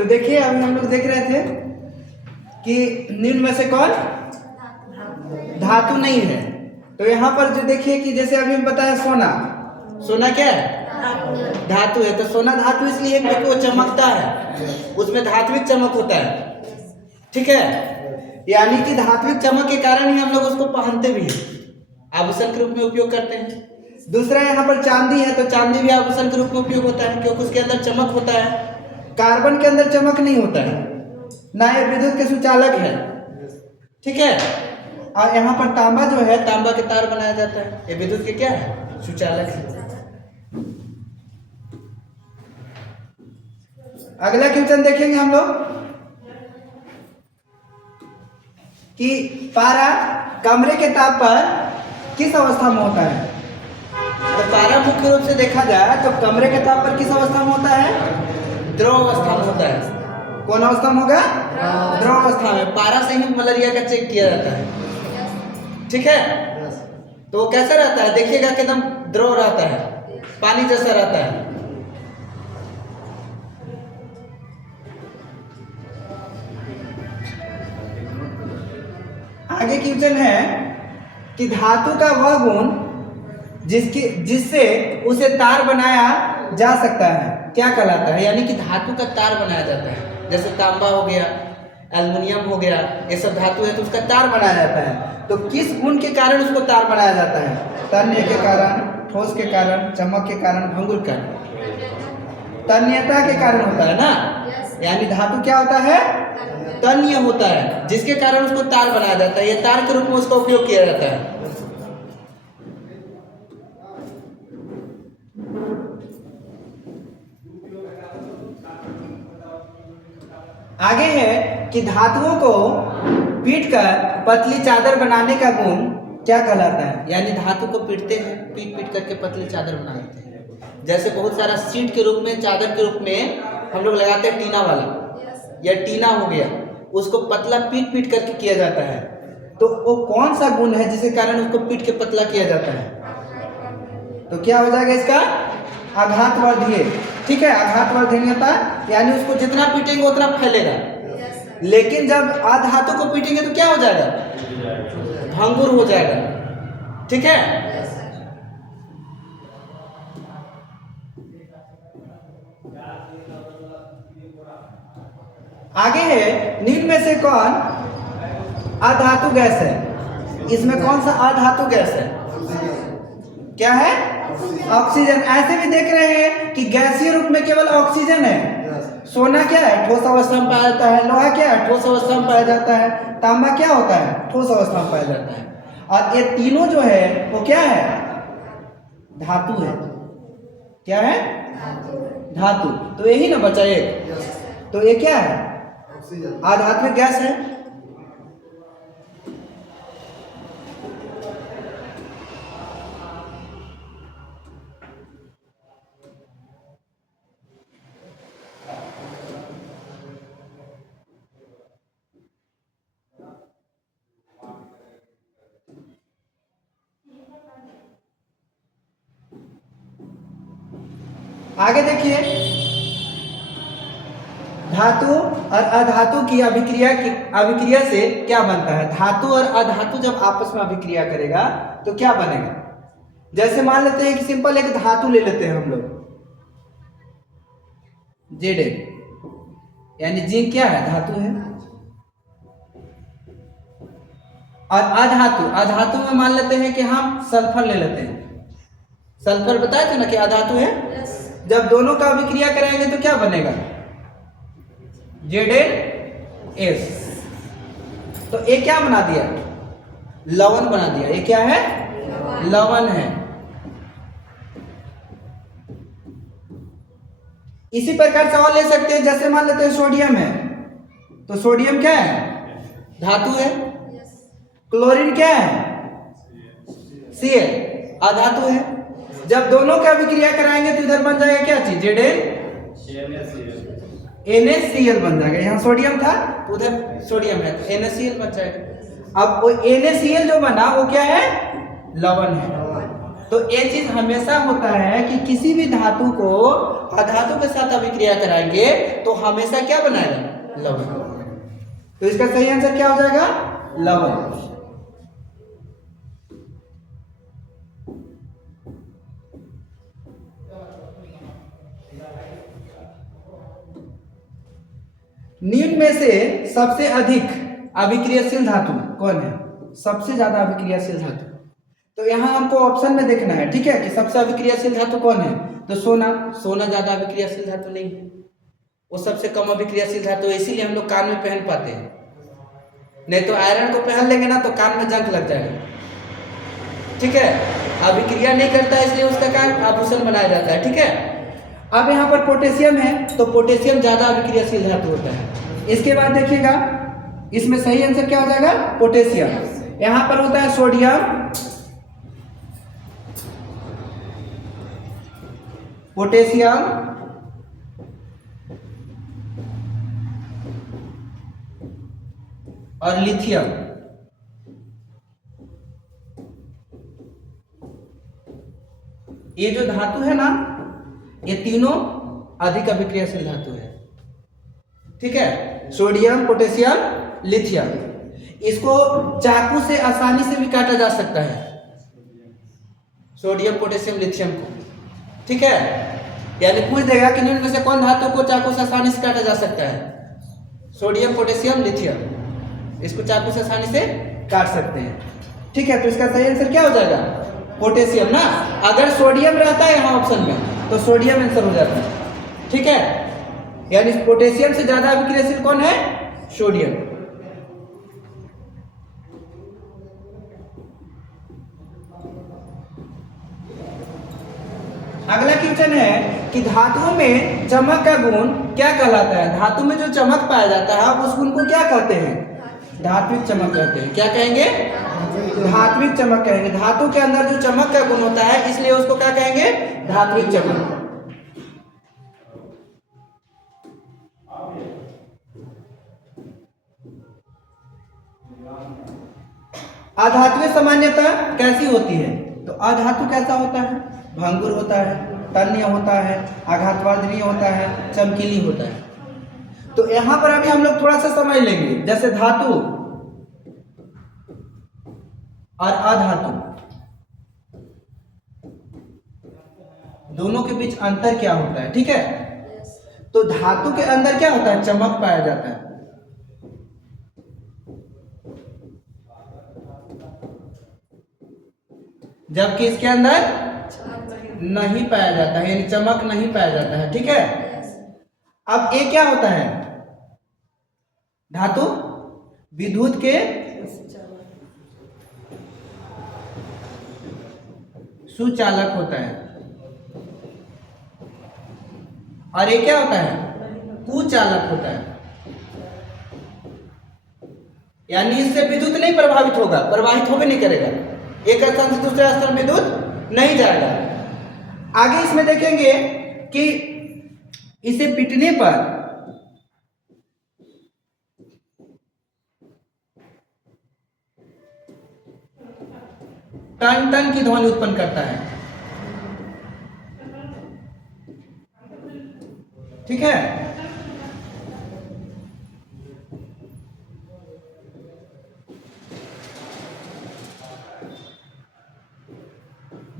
तो देखिए अभी हम लोग देख रहे थे कि निम्न में से कौन धातु नहीं है। तो यहाँ पर जो देखिए कि जैसे अभी बताया सोना, सोना क्या है? धातु है। तो सोना धातु इसलिए क्योंकि वो चमकता है, उसमें धात्विक चमक होता है, ठीक है। यानी कि धात्विक चमक के कारण ही हम लोग उसको पहनते भी हैं, आभूषण के रूप में उपयोग करते हैं। दूसरा यहाँ पर चांदी है, तो चांदी भी आभूषण के रूप में उपयोग होता है क्योंकि उसके अंदर चमक होता है। कार्बन के अंदर चमक नहीं होता है, ना ये विद्युत के सुचालक है, ठीक है। और यहाँ पर तांबा जो है, तांबा के तार बनाया जाता है, ये विद्युत के क्या है? सुचालक है। अगला क्वेश्चन देखेंगे हम लोग कि पारा कमरे के ताप पर किस अवस्था में होता है। तो पारा मुख्य रूप से देखा जाए तो कमरे के ताप पर किस अवस्था में होता है? द्रव अवस्था में होता है। कौन अवस्था में होगा? द्रव अवस्था में। पारा से ही मलेरिया का चेक किया जाता है, ठीक है। तो वो कैसा रहता है? देखिएगा कि एकदम द्रव रहता है, पानी जैसा रहता है। आगे क्वेश्चन है कि धातु का वह गुण जिससे उसे तार बनाया जा सकता है क्या कहलाता है? यानी कि धातु का तार बनाया जाता है, जैसे तांबा हो गया, एल्युमिनियम हो गया, ये सब धातु है तो उसका तार बनाया जाता है। तो किस गुण के कारण उसको तार बनाया जाता है? तन्य के कारण, ठोस के कारण, चमक के कारण, भंगुर के कारण। तन्यता के कारण होता है ना, यानी धातु क्या होता है? तन्य होता है, जिसके कारण उसको तार बनाया जाता है। ये तार के रूप में उसका उपयोग किया जाता है। आगे है कि धातुओं को पीटकर पतली चादर बनाने का गुण क्या कहलाता है? यानी धातु को पीटते हैं, पीट करके पतली चादर बना देते हैं। जैसे बहुत सारा शीट के रूप में, चादर के रूप में हम लोग लगाते हैं टीना वाला, या टीना हो गया, उसको पतला पीट करके किया जाता है। तो वो कौन सा गुण है जिसके कारण उसको पीट के पतला किया जाता है? तो क्या हो जाएगा इसका? आघातवर्धीय, ठीक है। आघातवर्धनीयता यानी उसको जितना पीटेंगे उतना फैलेगा। लेकिन जब अधातु को पीटेंगे तो क्या हो जाएगा? भंगुर हो जाएगा, ठीक है। आगे है निम्न में से कौन अधातु गैस है? इसमें कौन सा अधातु गैस है? क्या है? ऑक्सीजन। ऐसे भी देख रहे हैं कि गैसीय रूप में केवल ऑक्सीजन है। सोना क्या है? ठोस अवस्था में पाया जाता है। लोहा क्या है? ठोस अवस्था में पाया जाता है। तांबा क्या होता है? ठोस अवस्था में पाया जाता है। और ये तीनों जो है वो क्या है? धातु है। क्या है? धातु। तो यही ना बचा एक, तो ये क्या है? अधात्विक गैस है। आगे देखिए, धातु और अधातु की अभिक्रिया से क्या बनता है? धातु और अधातु जब आपस में अभिक्रिया करेगा तो क्या बनेगा? जैसे मान लेते हैं कि सिंपल एक धातु ले लेते हैं हम लोग, Zn, यानी जिंक क्या है? धातु है। और अधातु में मान लेते हैं कि हम सल्फर ले लेते हैं। सल्फर बताए थे ना कि अधातु है। जब दोनों का अभिक्रिया कराएंगे तो क्या बनेगा? Zn। तो ये क्या बना दिया? लवण बना दिया। ये क्या है? लवण है। इसी प्रकार से और ले सकते हैं, जैसे मान लेते हैं सोडियम है, तो सोडियम क्या है? धातु है। क्लोरीन क्या है? Cl, अधातु है। जब दोनों का अभिक्रिया कराएंगे तो इधर बन जाएगा क्या चीज? NaCl बन जाएगा। यहाँ सोडियम था तो उधर सोडियम है तो NaCl बन जाएगा। अब वो NaCl जो बना वो क्या है? लवण है। तो ये चीज हमेशा होता है कि किसी भी धातु को अधातु के साथ अभिक्रिया कराएंगे तो हमेशा क्या बनाएगा, लवण। तो इसका सही आंसर क्या हो जाएगा, लवण। निम्न में से सबसे अधिक अभिक्रियाशील धातु कौन है, सबसे ज्यादा अभिक्रियाशील धातु। तो यहाँ हमको ऑप्शन में देखना है, ठीक है, कि सबसे अभिक्रियाशील धातु कौन है। तो सोना, सोना ज्यादा अभिक्रियाशील धातु नहीं है, वो सबसे कम अभिक्रियाशील धातु है, इसीलिए हम लोग कान में पहन पाते हैं। नहीं तो आयरन को पहन लेंगे ना तो कान में जंग लग जाएगा, ठीक है। अभिक्रिया नहीं करता है इसलिए उसका काम आभूषण बनाया जाता है, ठीक है। अब यहाँ पर पोटेशियम है तो पोटेशियम ज्यादा अभिक्रियाशील धातु होता है। इसके बाद देखिएगा इसमें सही आंसर क्या हो जाएगा, पोटेशियम। यहाँ पर होता है सोडियम, पोटेशियम और लिथियम। ये जो धातु है ना, ये तीनों अधिक अभिक्रियाशील धातु है, ठीक है। Sodium, potassium, lithium. इसको चाकू से आसानी से भी काटा जा सकता है, सोडियम, पोटेशियम, लिथियम को, ठीक है। यानी पूछ देगा कि निम्न में से कौन धातु को चाकू से आसानी से काटा जा सकता है, सोडियम, पोटेशियम, लिथियम। इसको चाकू से आसानी से काट सकते हैं, ठीक है। तो इसका सही आंसर क्या हो जाएगा, पोटेशियम ना। अगर सोडियम रहता है यहाँ ऑप्शन में तो सोडियम आंसर हो जाता है, ठीक है। यानी पोटेशियम से ज्यादा अभिक्रियाशील कौन है, सोडियम। अगला क्वेश्चन है कि धातुओं में चमक का गुण क्या कहलाता है। धातु में जो चमक पाया जाता है आप उस गुण को क्या कहते हैं, धात्विक चमक कहते हैं। क्या कहेंगे, धात्विक चमक कहेंगे। धातु के अंदर जो चमक का गुण होता है इसलिए उसको क्या कहेंगे, धात्विक चमक। अधातुएं सामान्यतः कैसी होती है। तो अधातु कैसा होता है, भंगुर होता है, तन्य होता है, आघातवर्धनीय होता है, चमकीली होता है। तो यहां पर अभी हम लोग थोड़ा सा समझ लेंगे, जैसे धातु और अधातु दोनों के बीच अंतर क्या होता है, ठीक है। तो धातु के अंदर क्या होता है, चमक पाया जाता है, जबकि इसके अंदर नहीं पाया जाता है, यानी चमक नहीं पाया जाता है, ठीक है। अब ये क्या होता है, धातु विद्युत के सुचालक होता है, और ये क्या होता है, कुचालक होता है। यानी इससे विद्युत नहीं प्रभावित होगा, प्रवाहित होगा नहीं करेगा, एक स्थान से दूसरे स्थान विद्युत नहीं जाएगा। आगे इसमें देखेंगे कि इसे पीटने पर टन टन की ध्वनि उत्पन्न करता है, ठीक है।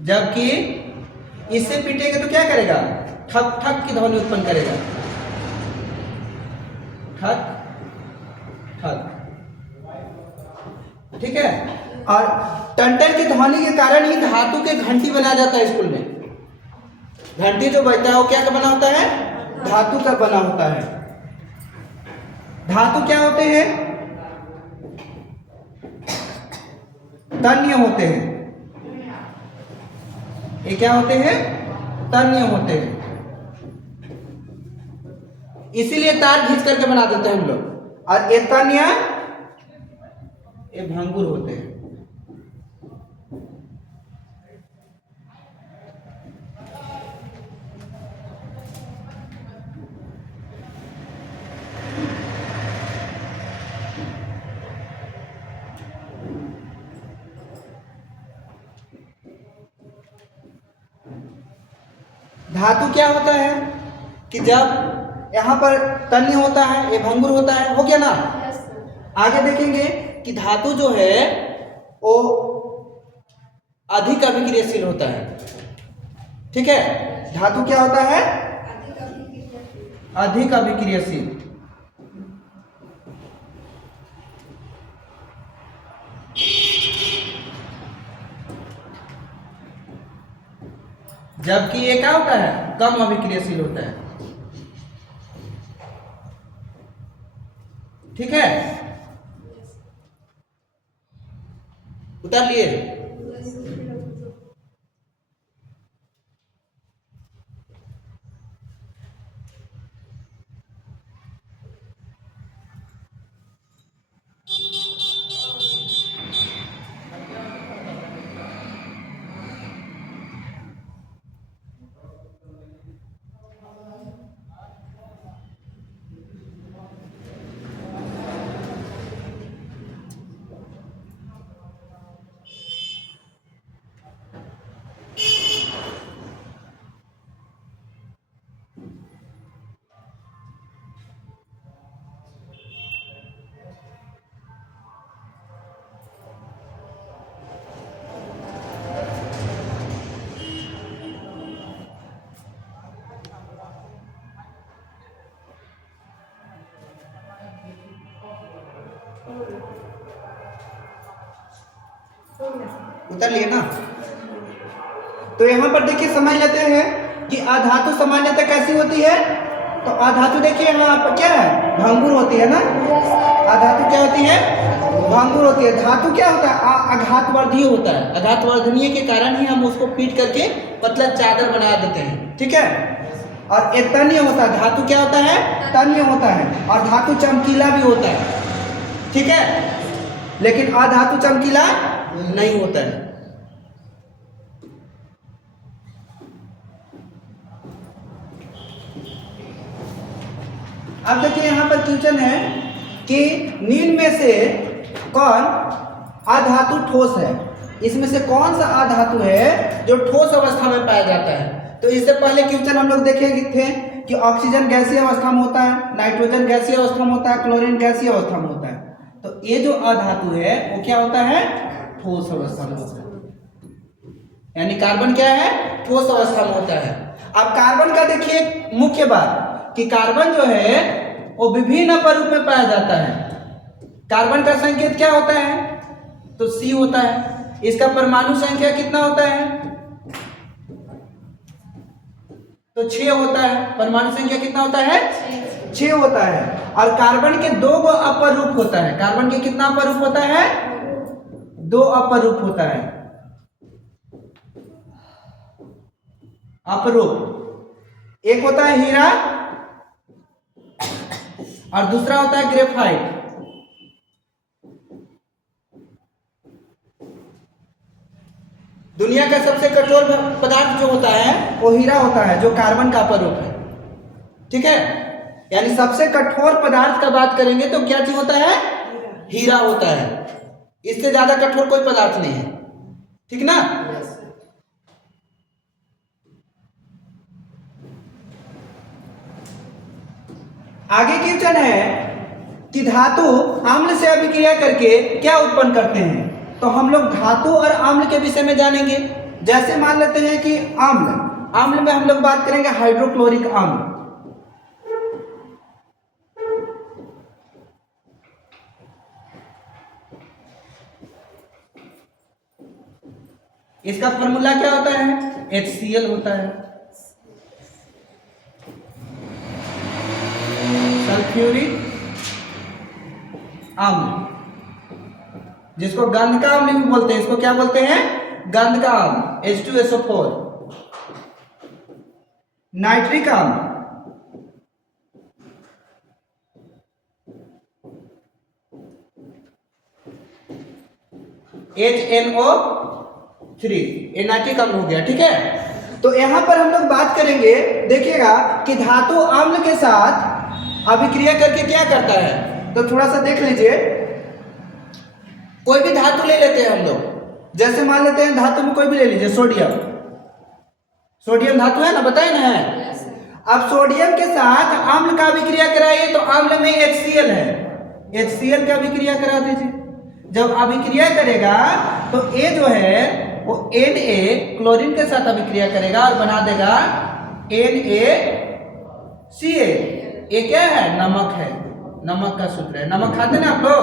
जबकि इससे पीटेगा तो क्या करेगा, ठक ठक की ध्वनि उत्पन्न करेगा, ठक ठक, ठीक है। और टंटन की ध्वनि के कारण ही धातु के घंटी बनाया जाता है स्कूल में। घंटी जो बजता है वो क्या का बना होता है, धातु का बना होता है। धातु क्या होते हैं, तन्य होते हैं। ये क्या होते हैं, तन्य होते हैं, इसीलिए तार खींच करके बना देते हैं हम लोग। और ये तन्य, ये भंगुर होते हैं। धातु क्या होता है कि जब यहाँ पर तन्य होता है, ये भंगुर होता है, हो गया ना। आगे देखेंगे कि धातु जो है वो अधिक अभिक्रियाशील होता है। ठीक है, धातु क्या होता है? अधिक अभिक्रियाशील। जबकि ये क्या होता है? कम अभिक्रियाशील होता है। ठीक है, उतार लिए। उतर लिए ना। तो यहाँ पर देखिए समझ लेते हैं कि अधातु सामान्यतः कैसी होती है। तो अधातु देखिए यहाँ पर क्या है? भंगुर होती है ना। अधातु क्या होती है? भंगुर होती है। धातु क्या होता है? आघातवर्धीय होता है। आघातवर्धनीय के कारण ही हम उसको पीट करके पतला चादर बना देते हैं। ठीक है, और एक तन्य होता है। धातु क्या होता है? तन्य होता है। और धातु चमकीला भी होता है। ठीक है, लेकिन अधातु चमकीला नहीं होता है। अब देखिए यहाँ पर क्वेश्चन है कि निम्न में से कौन अधातु ठोस है? इसमें से कौन सा अधातु है जो ठोस अवस्था में पाया जाता है? तो इससे पहले क्वेश्चन हम लोग देखे थे कि ऑक्सीजन गैसीय अवस्था में होता है, नाइट्रोजन गैसीय अवस्था में होता है, क्लोरीन गैसीय अवस्था में होता है। तो ये जो अधातु है वो क्या होता है? ठोस अवस्था में होता है। यानी कार्बन क्या है? ठोस अवस्था में होता है। अब कार्बन का देखिए मुख्य बात कि कार्बन जो है वो विभिन्न अपरूप में पाया जाता है। कार्बन का संकेत क्या होता है? तो C होता है। इसका परमाणु संख्या कितना होता है? तो 6 होता है। परमाणु संख्या कितना होता है? 6 होता है। और कार्बन के 2 अपर रूप होता है। कार्बन के कितना अपर रूप होता है? 2 अपर रूप होता है। अपर रूप एक होता है हीरा और दूसरा होता है ग्रेफाइट। दुनिया का सबसे कठोर पदार्थ जो होता है वो हीरा होता है, जो कार्बन का अपर रूप है। ठीक है, यानी सबसे कठोर पदार्थ का बात करेंगे तो क्या चीज होता है? हीरा होता है। इससे ज्यादा कठोर कोई पदार्थ नहीं है। ठीक ना। आगे क्वेश्चन है कि धातु अम्ल से अभिक्रिया करके क्या उत्पन्न करते हैं? तो हम लोग धातु और अम्ल के विषय में जानेंगे। जैसे मान लेते हैं कि अम्ल में हम लोग बात करेंगे हाइड्रोक्लोरिक अम्ल। इसका फॉर्मूला क्या होता है? HCl होता है। सल्फ्यूरिक अम्ल, जिसको गंध का अम्ल भी बोलते हैं। इसको क्या बोलते हैं? गंध का अम्ल, H2SO4। नाइट्रिक अम्ल, HNO3, ये नाइट्रिक अम्ल हो गया। ठीक है, तो यहां पर हम लोग बात करेंगे, देखिएगा कि धातु अम्ल के साथ अभिक्रिया करके क्या करता है। तो थोड़ा सा देख लीजिए। कोई भी धातु ले लेते हैं हम लोग। जैसे मान लेते हैं धातु में कोई भी ले लीजिए, सोडियम। सोडियम धातु है ना, बताए ना है। अब सोडियम के साथ अम्ल का अभिक्रिया कराइए तो अम्ल में HCl है, HCl का अभिक्रिया करा दीजिए। जब अभिक्रिया करेगा तो A जो है वो Na क्लोरीन के साथ अभिक्रिया करेगा और बना देगा NaCl। ये क्या है? नमक है, नमक का सूत्र है। नमक खाते ना आप लोग?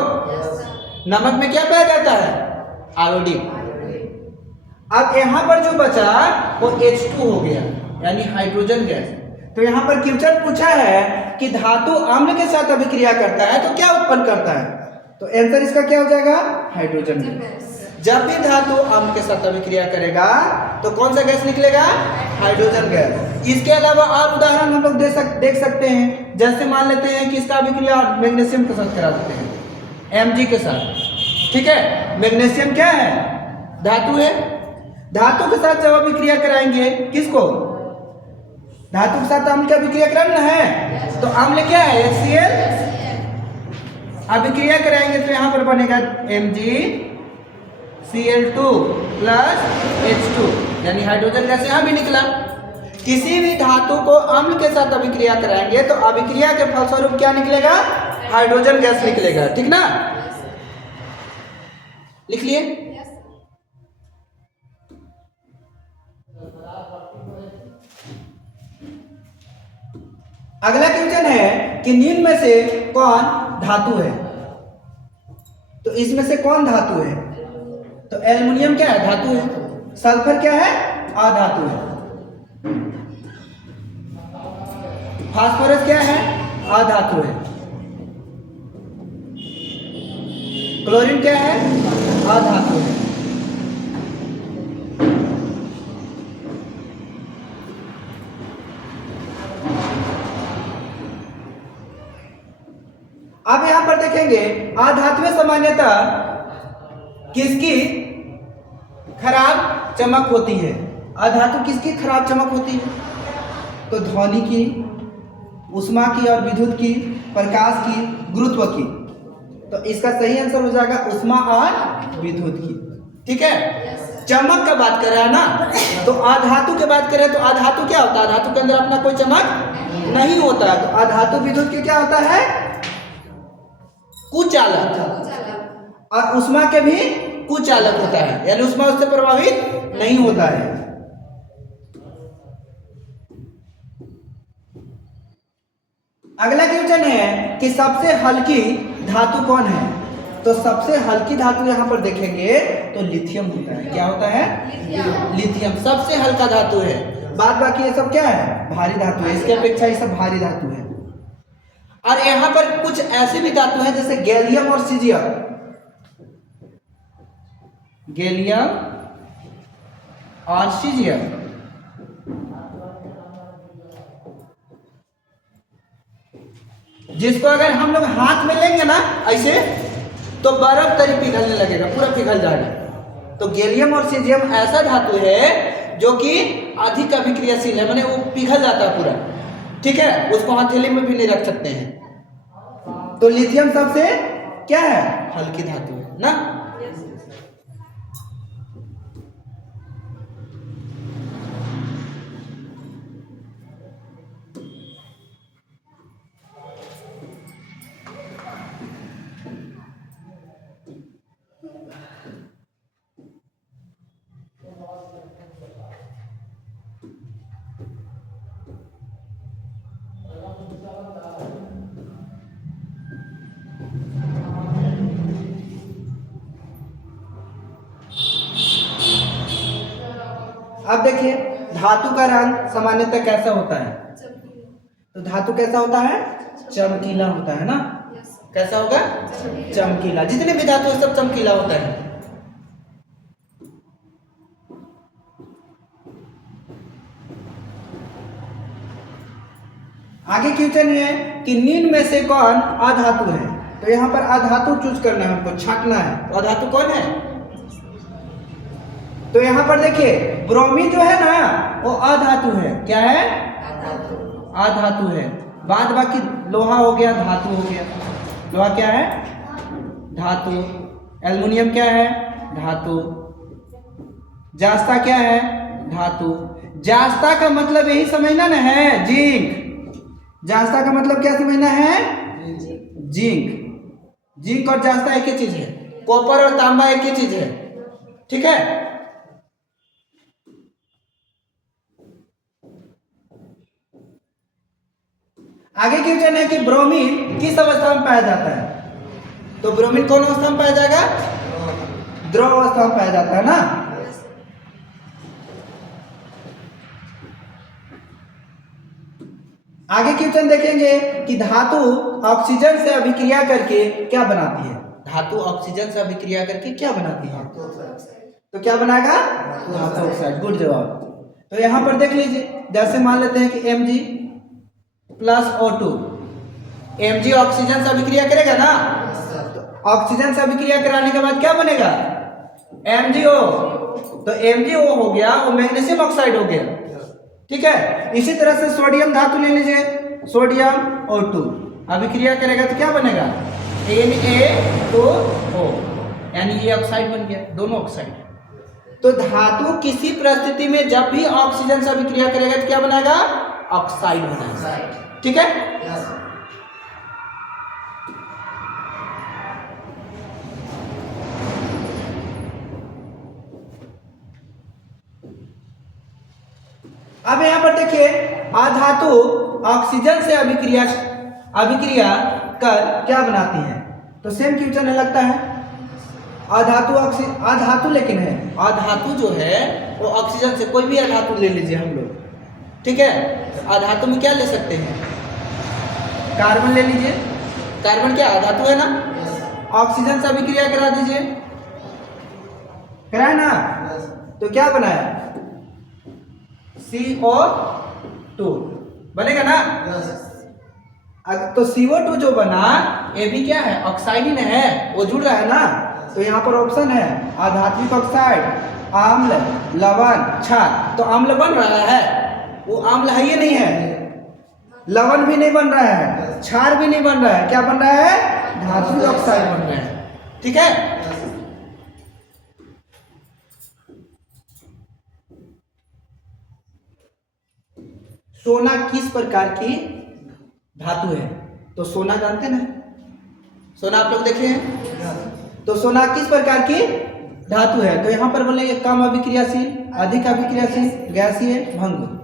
नमक में क्या पाया जाता है? आयोडीन। अब यहाँ पर जो बचा वो H2 हो गया, यानी हाइड्रोजन गैस। तो यहाँ पर क्वेश्चन पूछा है कि धातु अम्ल के साथ अभिक्रिया करता है तो क्या उत्पन्न करता है? तो आंसर इसका क्या हो जाएगा? Hydrogen gas. जब भी धातु अम्ल के साथ अभिक्रिया करेगा तो कौन सा गैस निकलेगा? Hydrogen gas. इसके अलावा और उदाहरण हम लोग देख सकते हैं। जैसे मान लेते हैं कि इसका अभिक्रिया मैग्नीशियम के साथ करा देते हैं, Mg के साथ। ठीक है, मैग्नीशियम क्या है? धातु है। धातु के साथ जब अभिक्रिया कराएंगे, किसको? धातु के साथ अम्ल की अभिक्रिया कराना है तो अम्ल क्या है? HCl। अभिक्रिया कराएंगे तो यहाँ पर बनेगा MgCl2 प्लस H2, यानी हाइड्रोजन गैस यहाँ भी निकला। किसी भी धातु को अम्ल के साथ अभिक्रिया कराएंगे तो अभिक्रिया के फलस्वरूप क्या निकलेगा? हाइड्रोजन गैस निकलेगा। ठीक ना, लिख लिए। अगला क्वेश्चन है कि निम्न में से कौन धातु है? तो इसमें से कौन धातु है? तो एल्युमिनियम क्या है? धातु है। सल्फर क्या है? अधातु है। फास्फोरस क्या है? अधातु है। क्लोरीन क्या है? अधातु है। अब यहां पर देखेंगे अधातुएं सामान्यतः किसकी खराब चमक होती है? अधातु किसकी खराब चमक होती है? तो ध्वनि की, उष्मा की और विद्युत की, प्रकाश की, गुरुत्व की। तो इसका सही आंसर हो जाएगा उष्मा और विद्युत की। ठीक है, चमक का बात कर रहा है ना, तो अधातु की बात करें तो अधातु क्या होता है? अधातु के अंदर अपना कोई चमक नहीं होता है। तो अधातु विद्युत की क्या होता है? कुचालक। और उष्मा के भी कुचालक होता है, यानी उष्मा उससे प्रभावित नहीं होता है। अगला क्वेश्चन है कि सबसे हल्की धातु कौन है? तो सबसे हल्की धातु यहां पर देखेंगे तो लिथियम होता है। क्या होता है? लिथियम सबसे हल्का धातु है। बाद बाकी ये सब क्या है? भारी धातु है। इसके अपेक्षा ये सब भारी धातु है। और यहां पर कुछ ऐसे भी धातु हैं जैसे गैलियम और सीजियम। गैलियम और सीजियम जिसको अगर हम लोग हाथ में लेंगे ना ऐसे तो बर्फ तरी पिघलने लगेगा, पूरा पिघल जाएगा। तो गैलियम और सीजियम ऐसा धातु है जो कि अधिक अभिक्रियाशील है, माने वो पिघल जाता है पूरा। ठीक है, उसको हथेली में भी नहीं रख सकते हैं। तो लिथियम सबसे क्या है? हल्की धातु है ना। अब देखिए धातु का रंग सामान्यतः कैसा होता है? तो धातु कैसा होता है? चमकीला होता है ना। कैसा होगा? चमकीला। जितने भी धातु है सब चमकीला होता है। आगे क्वेश्चन है कि निम्न में से कौन अधातु है? तो यहाँ पर अधातु चूज करना है, हमको छांटना है। तो अधातु कौन है? तो यहाँ पर देखिए ब्रोमीन जो है ना वो अधातु है। क्या है? अधातु है। बाद बाकी लोहा हो गया, धातु हो गया। लोहा क्या है? धातु। एल्युमिनियम क्या है? धातु। जास्ता क्या है? धातु। जास्ता का मतलब यही समझना ना है, जिंक। जास्ता का मतलब क्या समझना है? जिंक। जिंक और जास्ता एक ही चीज है, कॉपर और तांबा एक ही चीज है, ठीक है। आगे क्वेश्चन है कि ब्रोमीन किस अवस्था में पाया जाता है? तो ब्रोमीन कौन अवस्था में पाया जाएगा? द्रव अवस्था में पाया जाता है ना। आगे क्वेश्चन देखेंगे कि धातु ऑक्सीजन से अभिक्रिया करके क्या बनाती है? धातु ऑक्सीजन से अभिक्रिया करके क्या बनाती है? तो क्या बनाएगा? धातु ऑक्साइड। गुड जवाब। तो यहां पर देख लीजिए, जैसे मान लेते हैं कि Mg plus O2, Mg oxygen से अभिक्रिया करेगा ना, तो ऑक्सीजन से अभिक्रिया कराने के बाद क्या बनेगा? MgO। तो MgO हो गया, वो मैग्नीशियम ऑक्साइड हो गया, ठीक है। इसी तरह से सोडियम धातु ले लीजिए, सोडियम O2 अभिक्रिया करेगा तो क्या बनेगा? Na2O, यानी ये ऑक्साइड बन गया, दोनों ऑक्साइड। तो धातु किसी परिस्थिति में जब भी ऑक्सीजन से अभिक्रिया करेगा तो क्या बनाएगा? ऑक्साइड बनाएगा, ठीक है। अब यहां पर देखिए, अधातु ऑक्सीजन से अभिक्रिया कर क्या बनाती है? तो सेम क्वेश्चन है लगता है। अधातु लेकिन है, अधातु जो है वो ऑक्सीजन से, कोई भी अधातु ले लीजिए हम लोग, ठीक है। अधातु में क्या ले सकते हैं? कार्बन ले लीजिए, कार्बन क्या अधातु है ना। ऑक्सीजन से अभिक्रिया करा दीजिए, कराए ना, तो क्या बनाया? CO2 बनेगा ना। तो CO2 जो बना, ये भी क्या है? ऑक्साइड ही है, वो जुड़ रहा है ना। तो यहाँ पर ऑप्शन है आधात्मिक ऑक्साइड, आम्ल, लवण, क्षार। तो अम्ल बन रहा है, वो अम्ल है, ये नहीं है। लवण भी नहीं बन रहा है, क्षार भी नहीं बन रहा है, क्या बन रहा है? धात्विक ऑक्साइड बन रहा है, ठीक है। सोना किस प्रकार की धातु है? तो सोना जानते ना, सोना आप लोग देखे हैं। तो सोना किस प्रकार की धातु है? तो यहां पर बोलेंगे कम अभिक्रियाशील, अधिक अभिक्रियाशील, गैसीय, भंगुर।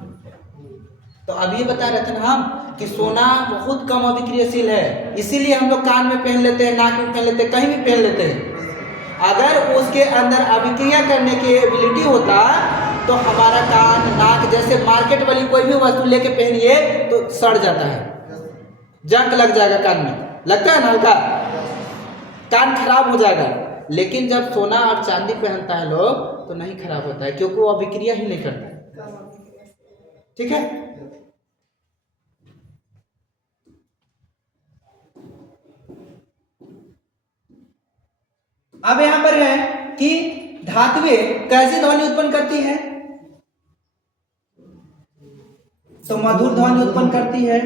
तो अब ये बता रहे थे ना हम कि सोना बहुत कम अभिक्रियाशील है, इसीलिए हम लोग कान में पहन लेते हैं, नाक में पहन लेते हैं, कहीं भी पहन लेते हैं। अगर उसके अंदर अभिक्रिया करने की एबिलिटी होता तो हमारा कान, नाक, जैसे मार्केट वाली कोई भी वस्तु लेके पहनिए तो सड़ जाता है, जंग लग जाएगा कान में, लगता है ना, हल्का कान खराब हो जाएगा। लेकिन जब सोना और चांदी पहनता है लोग तो नहीं खराब होता है, क्योंकि वो अभिक्रिया ही नहीं करता है, ठीक है। अब यहां पर है कि धातुएं कैसी ध्वनि उत्पन्न करती है? तो मधुर ध्वनि उत्पन्न करती है,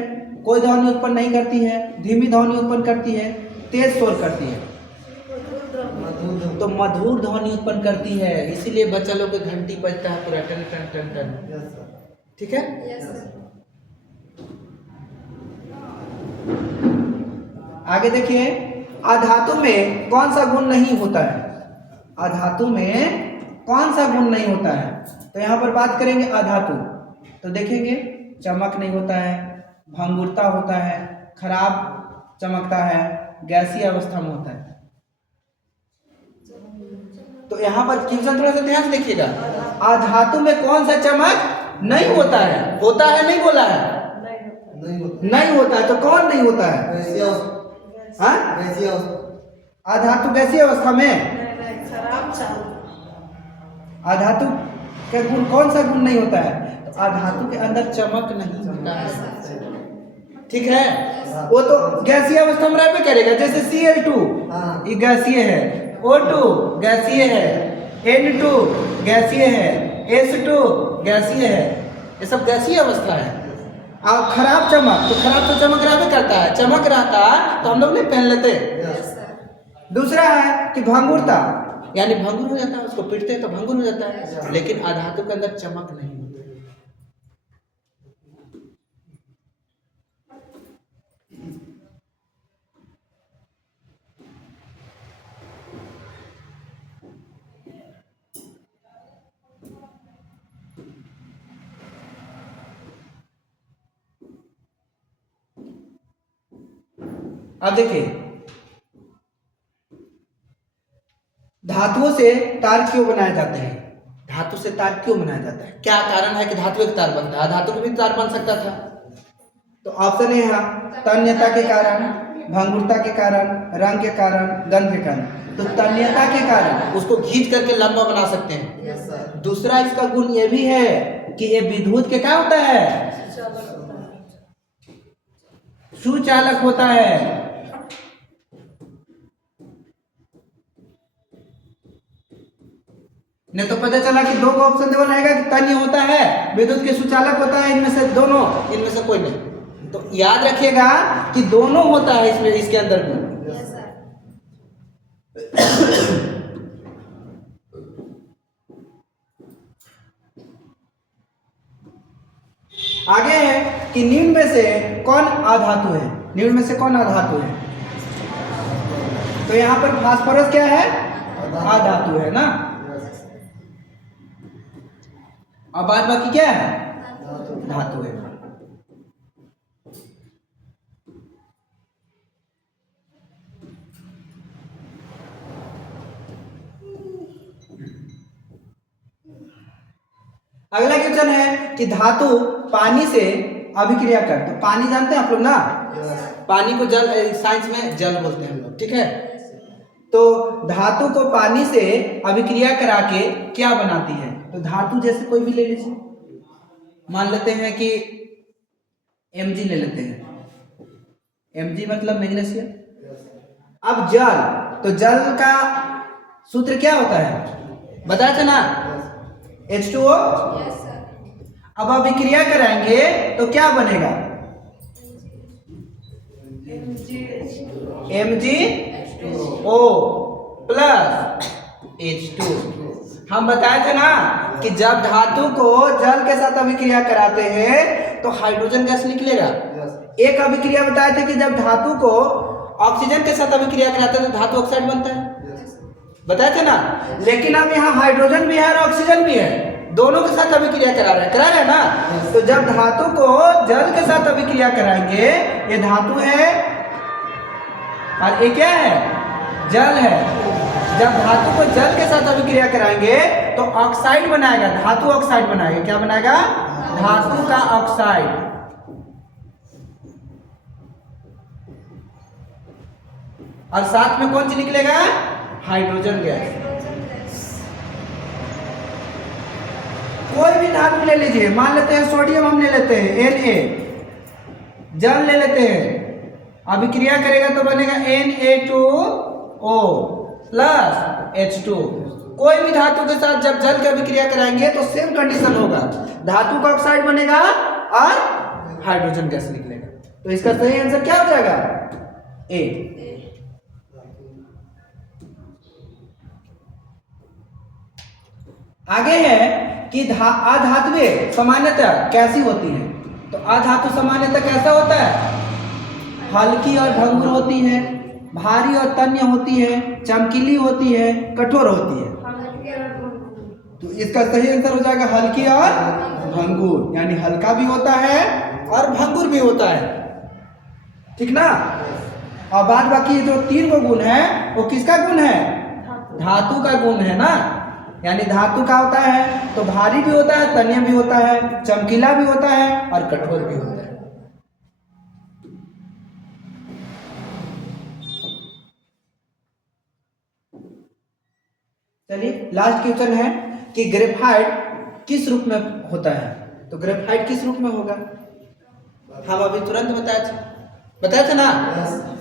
कोई ध्वनि उत्पन्न नहीं करती है, धीमी ध्वनि उत्पन्न करती है, तेज शोर करती है। तो मधुर ध्वनि उत्पन्न करती है, इसीलिए बच्चा लोग के घंटी बजता है पूरा टन टन टन टन, ठीक है। आगे देखिए, अधातु में कौन सा गुण नहीं होता है? अधातु में कौन सा गुण नहीं होता है? तो यहां पर बात करेंगे अधातु, तो देखेंगे चमक नहीं होता है, भंगुरता होता है, खराब चमकता है, गैसीय अवस्था में होता है। तो यहाँ पर क्वेश्चन थोड़ा सा ध्यान से देखिएगा, अधातु में कौन सा चमक नहीं होता है? होता है, नहीं बोला है, नहीं होता है। तो कौन नहीं होता है? अधातु गैसीय अवस्था में। अधातु का गुण कौन सा गुण नहीं होता है? तो अधातु के अंदर चमक नहीं होता है, ठीक है। वो तो गैसीय अवस्था में रहने करेगा, जैसे Cl2 ये गैसीय है, O2 गैसीय है, N2 गैसीय है, S2 गैसीय है, ये सब गैसीय अवस्था है। और खराब चमक, तो खराब तो चमक रहा करता है, चमक रहता तो हम लोग नहीं पहन लेते। दूसरा है कि भंगुरता, यानी भंगुर हो जाता है, उसको पीटते हैं तो भंगुर हो जाता है, लेकिन अधातु के अंदर चमक नहीं होती, अब देखिए, धातुओं से तार क्यों बनाए जाते हैं? धातु से तार क्यों बनाया जाता है? क्या कारण है कि धातु एक तार बनता है? धातु भी तार बन सकता था। तो ऑप्शन है यहाँ, तन्यता के कारण, भंगुरता के कारण, रंग के कारण, गंध के कारण। तो तन्यता के कारण उसको खींच करके लंबा बना सकते हैं। दूसरा इसका गुण ये भी है कि ये विद्युत के क्या होता है? सुचालक होता है। नहीं तो पता चला कि दो का ऑप्शन देवल रहेगा कि तन्य होता है, विद्युत के सुचालक होता है, इनमें से दोनों, इनमें से कोई नहीं। तो याद रखिएगा कि दोनों होता है इसमें, इसके अंदर गुण। आगे है कि निम्न में से कौन अधातु है? निम्न में से कौन अधातु है? तो यहाँ पर फास्फोरस क्या है? अधातु है ना। अब बाद बाकी क्या है? धातु है। अगला क्वेश्चन है कि धातु पानी से अभिक्रिया कर, तो पानी जानते हैं आप लोग ना? पानी को जल, साइंस में जल बोलते हैं हम लोग, ठीक है। तो धातु को पानी से अभिक्रिया करा के क्या बनाती है? तो धातु जैसे कोई भी ले लीजिए, मान लेते हैं कि Mg ले लेते हैं। Mg मतलब मैग्नीशियम। अब जल, तो जल का सूत्र क्या होता है? बताया था ना, H2O। अब अभिक्रिया कराएंगे तो क्या बनेगा? MgO plus H2। हम बताए थे ना कि जब धातु को जल के साथ अभिक्रिया कराते हैं तो हाइड्रोजन गैस निकलेगा। एक अभिक्रिया बताए थे कि जब धातु को ऑक्सीजन के साथ अभिक्रिया कराते हैं तो धातु ऑक्साइड बनता है, बताए थे ना। लेकिन अब यहाँ हाइड्रोजन भी है और ऑक्सीजन भी है, दोनों के साथ अभिक्रिया करा रहे हैं ना। तो जब धातु को जल के साथ अभिक्रिया कराएंगे, ये धातु है और ये क्या है? जल है। जब धातु को जल के साथ अभिक्रिया कराएंगे तो ऑक्साइड बनाएगा, धातु ऑक्साइड बनाएगा। क्या बनाएगा? धातु का ऑक्साइड। और साथ में कौन सी निकलेगा? Hydrogen gas. कोई भी धातु ले लीजिए, मान लेते हैं सोडियम हम ले लेते हैं Na, जल ले लेते हैं, अभिक्रिया करेगा तो बनेगा Na2O प्लस H2। कोई भी धातु के साथ जब जल की अभिक्रिया कराएंगे तो सेम कंडीशन होगा, धातु का ऑक्साइड बनेगा और हाइड्रोजन गैस निकलेगा। तो इसका सही आंसर क्या हो जाएगा? ए। आगे है कि अधातुएं सामान्यतः कैसी होती है? तो अधातु सामान्यतः कैसा होता है? हल्की और भंगुर होती है, भारी और तन्य होती है, चमकीली होती है, कठोर होती है। तो इसका सही आंसर हो जाएगा हल्की और भंगुर, यानी हल्का भी होता है और भंगुर भी होता है, ठीक ना। और बाद बाकी जो तीन को गुण है वो किसका गुण है? धातु का गुण है ना। यानी धातु का होता है तो भारी भी होता है, तन्य भी होता है, चमकीला भी होता है और कठोर भी होता है। चलिए लास्ट क्वेश्चन है कि ग्रेफाइट किस रूप में होता है? तो ग्रेफाइट किस रूप में होगा? हम अभी तुरंत बताया था ना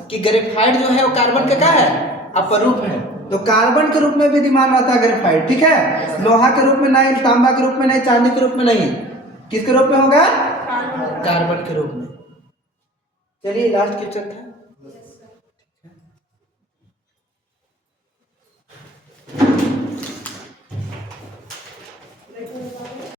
कि ग्रेफाइट जो है वो कार्बन का क्या है? अपरूप है। तो कार्बन के रूप में विद्यमान रहता है ग्रेफाइट, ठीक है। लोहा के रूप में नहीं, तांबा के रूप में नहीं, चांदी के रूप में नहीं, किसके रूप में होगा? कार्बन के रूप में। चलिए लास्ट क्वेश्चन था।